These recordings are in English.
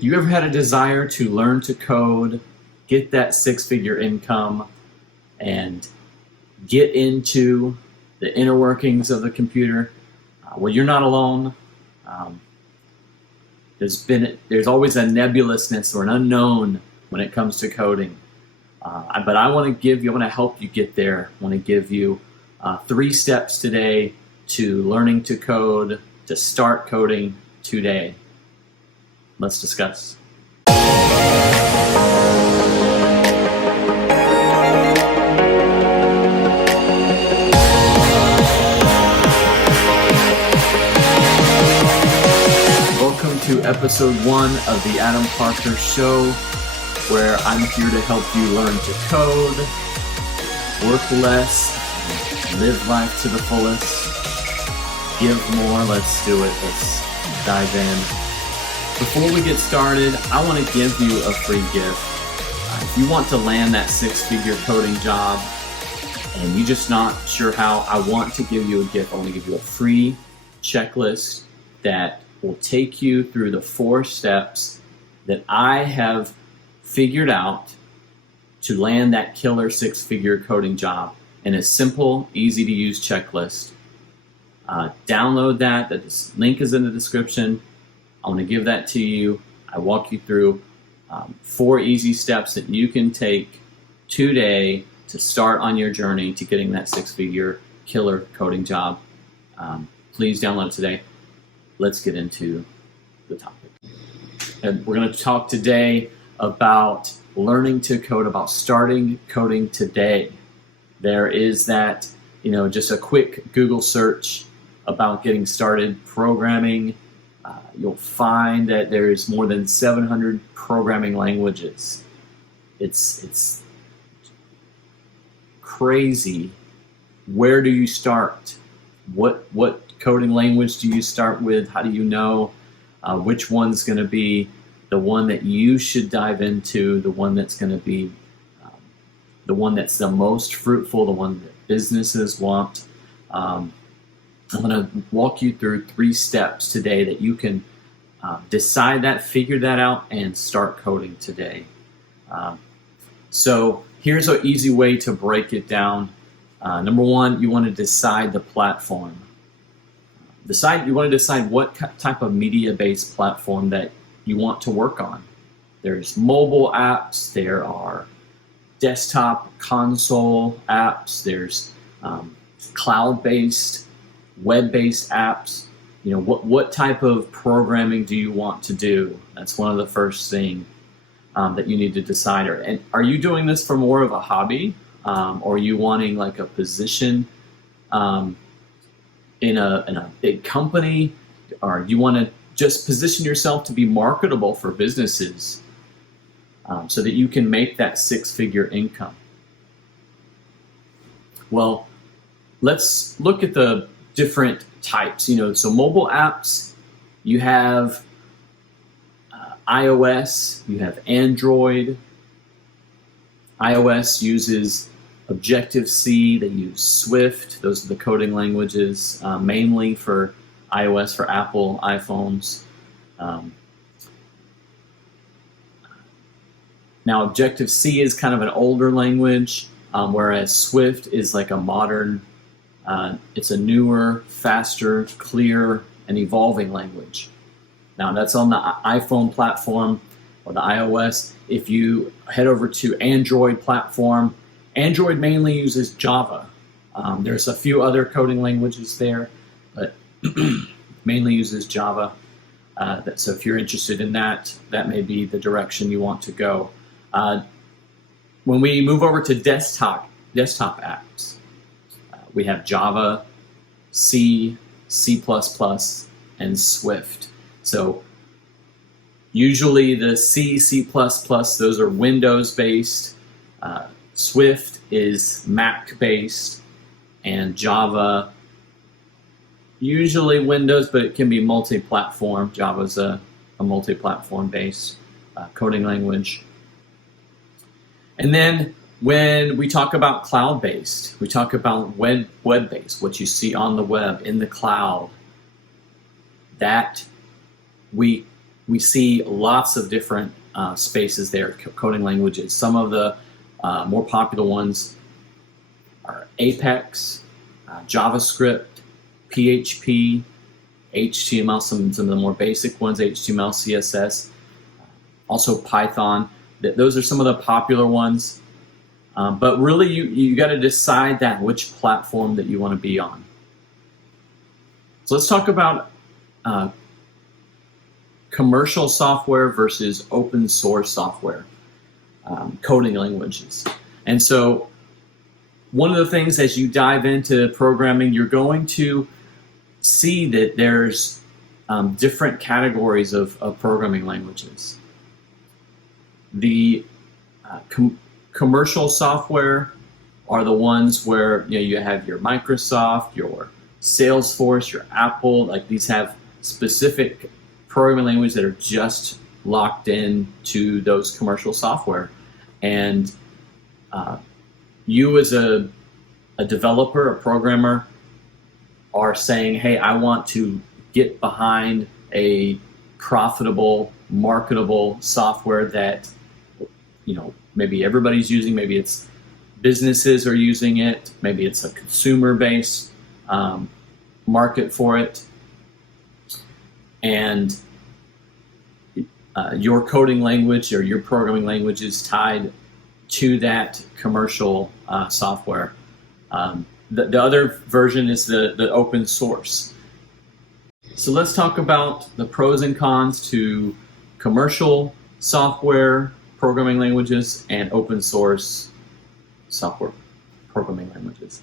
You ever had a desire to learn to code, get that six-figure income, and get into the inner workings of the computer? Well, you're not alone. There's always a nebulousness or an unknown when it comes to coding. But I want to help you get there. I want to give you 3 steps today to learning to code, to start coding today. Let's discuss. Welcome to episode 1 of the Adam Parker Show, where I'm here to help you learn to code, work less, live life to the fullest, give more. Let's do it. Let's dive in. Before we get started, I want to give you a free gift. If you want to land that 6-figure coding job and you're just not sure how, I want to give you a gift. I want to give you a free checklist that will take you through the 4 steps that I have figured out to land that killer 6-figure coding job in a simple, easy to use checklist. Download that. The link is in the description. I want to give that to you. I walk you through 4 easy steps that you can take today to start on your journey to getting that 6-figure killer coding job. Please download it today. Let's get into the topic. And we're going to talk today about learning to code, about starting coding today. There is that, just a quick Google search about getting started programming. You'll find that there is more than 700 programming languages. It's crazy. Where do you start? What coding language do you start with? How do you know which one's going to be the one that you should dive into, the one that's going to be the one that's the most fruitful, the one that businesses want? I'm going to walk you through 3 steps today that you can decide that, figure that out, and start coding today. So here's an easy way to break it down. Number 1, you want to decide the platform. You want to decide what type of media-based platform that you want to work on. There's mobile apps, there are desktop console apps, there's cloud-based, web-based apps. What type of programming do you want to do? That's one of the first things that you need to decide. And are you doing this for more of a hobby, or are you wanting like a position in a big company, or you want to just position yourself to be marketable for businesses so that you can make that 6-figure income? Well, let's look at the different types. So mobile apps, you have iOS, you have Android. iOS uses Objective-C, they use Swift. Those are the coding languages, mainly for iOS, for Apple iPhones. Now, Objective-C is kind of an older language, whereas Swift is like a modern, it's a newer, faster, clear, and evolving language. Now, that's on the iPhone platform or the iOS. If you head over to Android platform, Android mainly uses Java. There's a few other coding languages there, but mainly uses Java. So if you're interested in that, that may be the direction you want to go. When we move over to desktop apps, we have Java, C, C++, and Swift. So usually the C, C++, those are Windows-based. Swift is Mac-based, and Java, usually Windows, but it can be multi-platform. Java's a multi-platform-based coding language. And then when we talk about cloud-based, we talk about web-based, what you see on the web, in the cloud. That we we see lots of different spaces there, coding languages. Some of the more popular ones are Apex, JavaScript, PHP, HTML, some of the more basic ones, HTML, CSS, also Python. Those are some of the popular ones. But really, you got to decide which platform that you want to be on. So let's talk about commercial software versus open source software, coding languages. And so one of the things as you dive into programming, you're going to see that there's different categories of programming languages. The commercial software are the ones where you have your Microsoft, your Salesforce, your Apple. Like, these have specific programming languages that are just locked in to those commercial software. And you as a developer, a programmer, are saying, hey, I want to get behind a profitable, marketable software that maybe everybody's using, maybe it's businesses are using it, maybe it's a consumer-based market for it, and your coding language or your programming language is tied to that commercial software. The other version is the open source. So let's talk about the pros and cons to commercial software programming languages and open source software programming languages.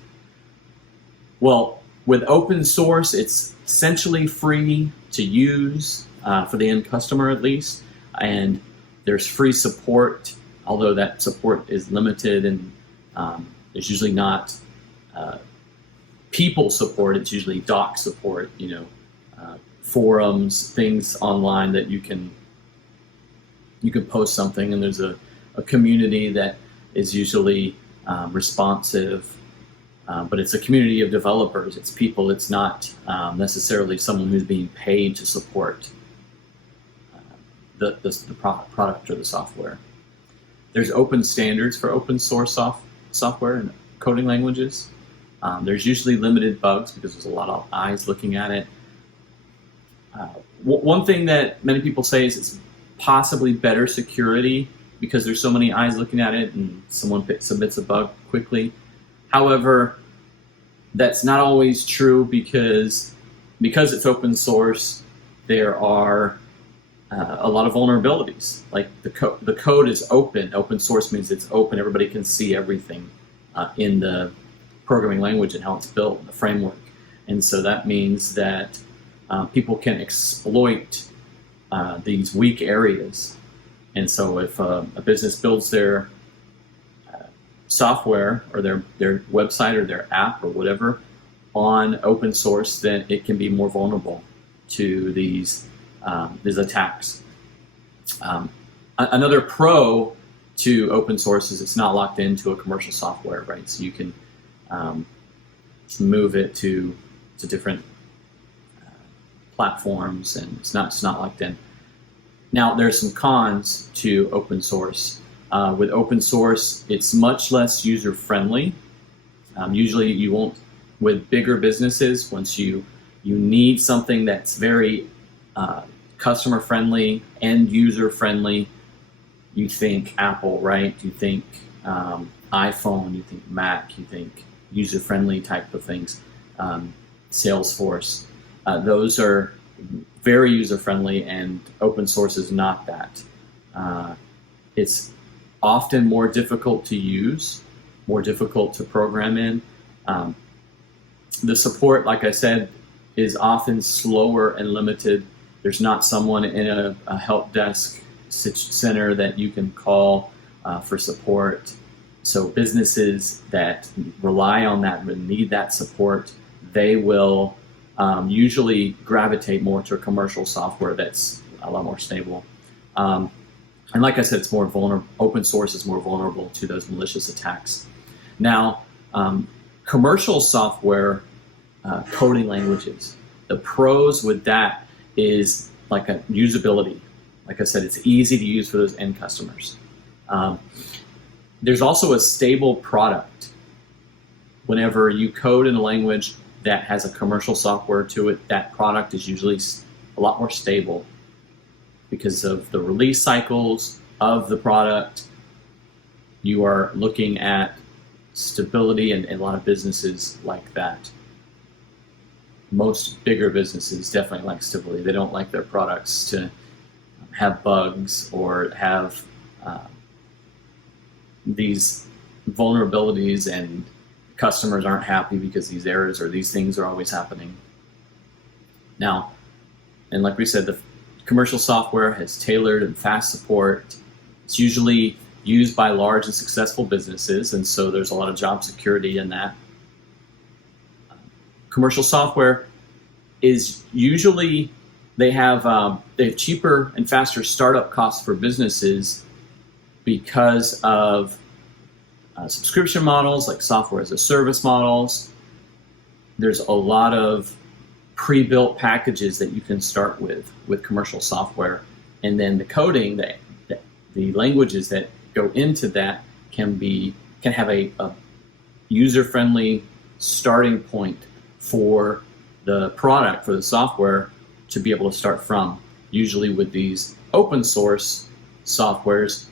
Well, with open source, it's essentially free to use for the end customer at least, and there's free support, although that support is limited, and there's usually not people support. It's usually doc support, forums, things online that you can post something, and there's a community that is usually responsive, but it's a community of developers. It's people. It's not necessarily someone who's being paid to support the product or the software. There's open standards for open source software and coding languages. There's usually limited bugs because there's a lot of eyes looking at it. One thing that many people say is it's possibly better security because there's so many eyes looking at it and someone submits a bug quickly. However, that's not always true because it's open source, there are a lot of vulnerabilities. Like the code is open. Open source means it's open. Everybody can see everything in the programming language and how it's built, the framework. And so that means that people can exploit these weak areas. And so if a business builds their software or their website or their app or whatever on open source, then it can be more vulnerable to these attacks. Another pro to open source is it's not locked into a commercial software, right? So you can move it to different platforms, and it's not locked in. Now, there's some cons to open source. With open source, it's much less user-friendly. Usually you won't, with bigger businesses, once you need something that's very customer-friendly and user-friendly, you think Apple, right? You think iPhone, you think Mac, you think user-friendly type of things. Salesforce. Those are very user-friendly, and open source is not that. It's often more difficult to use, more difficult to program in. The support, like I said, is often slower and limited. There's not someone in a help desk center that you can call for support. So businesses that rely on that and need that support, they will usually gravitate more to a commercial software that's a lot more stable. And like I said, it's more vulnerable. Open source is more vulnerable to those malicious attacks. Now, commercial software coding languages, the pros with that is like a usability. Like I said, it's easy to use for those end customers. There's also a stable product. Whenever you code in a language that has a commercial software to it, that product is usually a lot more stable because of the release cycles of the product. You are looking at stability, and a lot of businesses like that. Most bigger businesses definitely like stability. They don't like their products to have bugs or have these vulnerabilities, and customers aren't happy because these errors or these things are always happening. Now, and like we said, the commercial software has tailored and fast support. It's usually used by large and successful businesses, and so there's a lot of job security in that. Commercial software is usually, they have cheaper and faster startup costs for businesses because of subscription models like software as a service models. There's a lot of pre-built packages that you can start with commercial software, and then the coding, the languages that go into that can have a user-friendly starting point for the product, for the software to be able to start from. Usually with these open source softwares,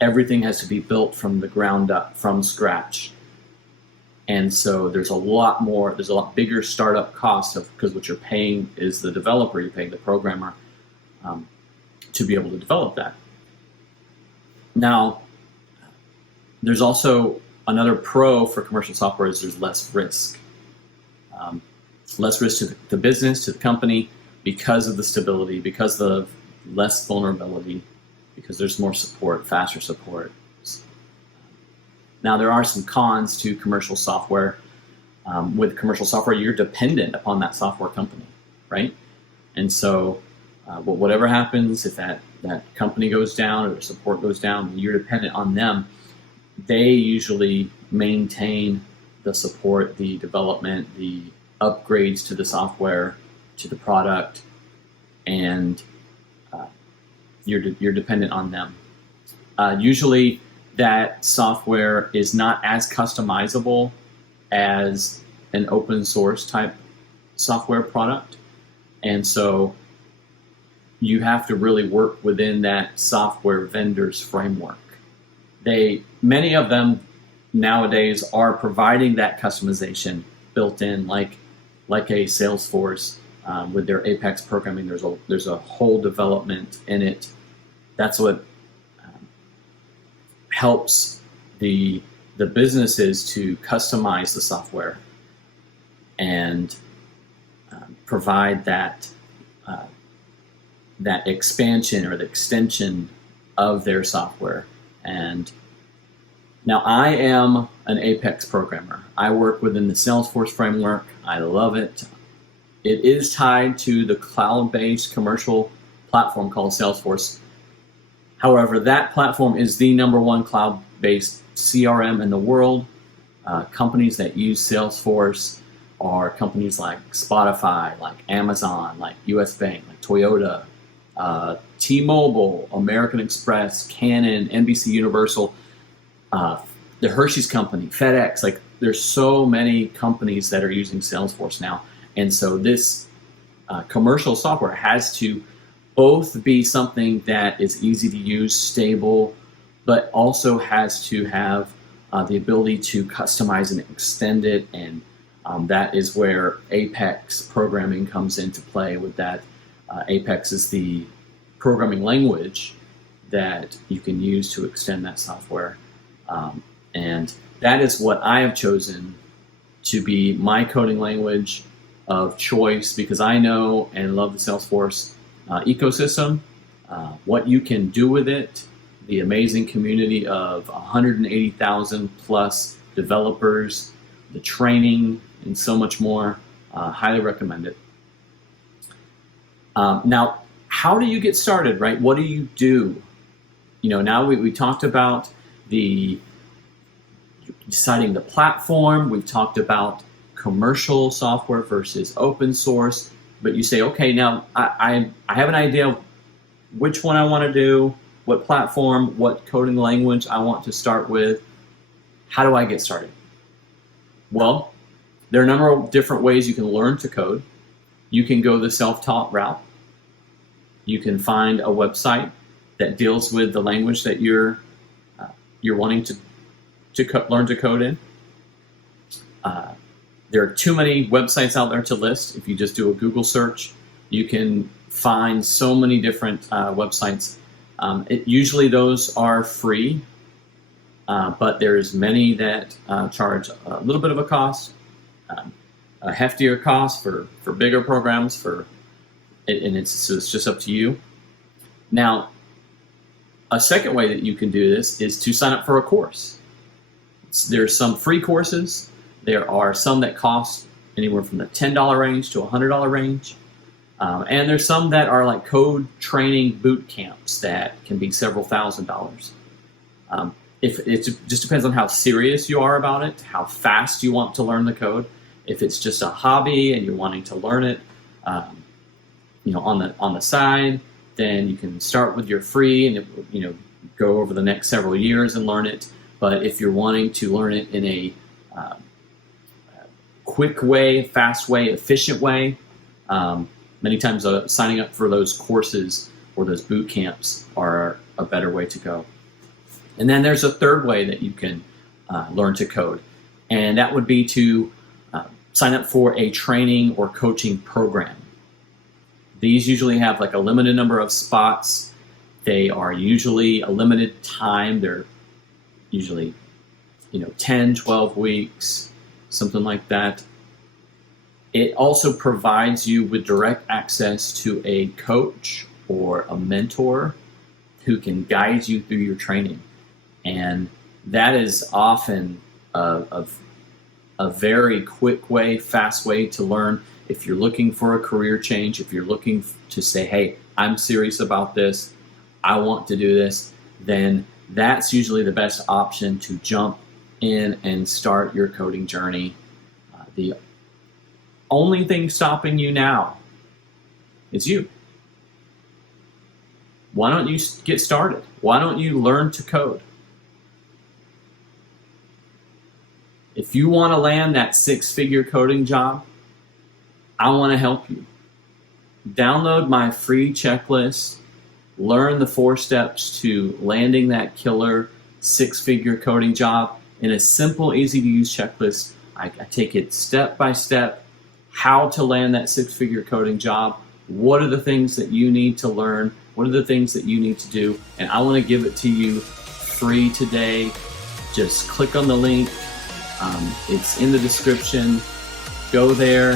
everything has to be built from the ground up, from scratch. And so there's a lot bigger startup cost because what you're paying is the developer, you're paying the programmer to be able to develop that. Now, there's also another pro for commercial software is there's less risk. Less risk to the business, to the company, because of the stability, because of less vulnerability, because there's more support, faster support. Now, there are some cons to commercial software. With commercial software, you're dependent upon that software company, right? And so whatever happens, if that company goes down or their support goes down, you're dependent on them. They usually maintain the support, the development, the upgrades to the software, to the product, and you're dependent on them. Usually that software is not as customizable as an open source type software product, and so you have to really work within that software vendor's framework. Many of them nowadays are providing that customization built in, like a Salesforce with their Apex programming. There's a whole development in it. That's what helps the businesses to customize the software and provide that expansion or the extension of their software. And now I am an Apex programmer. I work within the Salesforce framework. I love it. It is tied to the cloud-based commercial platform called Salesforce. However, that platform is the #1 cloud-based CRM in the world. Companies that use Salesforce are companies like Spotify, like Amazon, like US Bank, like Toyota, T-Mobile, American Express, Canon, NBC Universal, the Hershey's company, FedEx. Like, there's so many companies that are using Salesforce now. And so this commercial software has to both be something that is easy to use, stable, but also has to have the ability to customize and extend it. And that is where Apex programming comes into play with that. Apex is the programming language that you can use to extend that software. And that is what I have chosen to be my coding language of choice, because I know and love the Salesforce ecosystem, what you can do with it, the amazing community of 180,000 plus developers, the training, and so much more. Highly recommend it. Now, how do you get started, right? What do you do? Now we talked about deciding the platform. We've talked about commercial software versus open source. But you say, okay, now I have an idea of which one I want to do, what platform, what coding language I want to start with. How do I get started? Well, there are a number of different ways you can learn to code. You can go the self-taught route. You can find a website that deals with the language that you're wanting to learn to code in. There are too many websites out there to list. If you just do a Google search, you can find so many different websites. Usually those are free, but there's many that charge a little bit of a cost, a heftier cost for bigger programs, and it's just up to you. Now, a second way that you can do this is to sign up for a course. There's some free courses. There are some that cost anywhere from the $10 range to $100 range. And there's some that are like code training boot camps that can be several $1,000s. If it just depends on how serious you are about it, how fast you want to learn the code. If it's just a hobby and you're wanting to learn it, on the side, then you can start with your free and go over the next several years and learn it. But if you're wanting to learn it in a quick way, fast way, efficient way, many times signing up for those courses or those boot camps are a better way to go. And then there's a third way that you can learn to code, and that would be to sign up for a training or coaching program. These usually have like a limited number of spots. They are usually a limited time. They're usually 10, 12 weeks, something like that. It also provides you with direct access to a coach or a mentor who can guide you through your training. And that is often a very quick way, fast way to learn. If you're looking for a career change, if you're looking to say, hey, I'm serious about this, I want to do this, then that's usually the best option to jump in and start your coding journey. The only thing stopping you now is you. Why don't you get started? Why don't you learn to code? If you want to land that six-figure coding job, I want to help you. Download my free checklist. Learn the 4 steps to landing that killer six-figure coding job in a simple, easy-to-use checklist. I take it step by step, how to land that six-figure coding job. What are the things that you need to learn? What are the things that you need to do? And I want to give it to you free today. Just click on the link. It's in the description. Go there,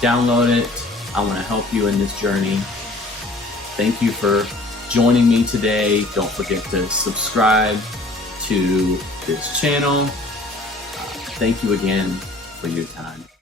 download it. I want to help you in this journey. Thank you for joining me today. Don't forget to subscribe to this channel. Thank you again for your time.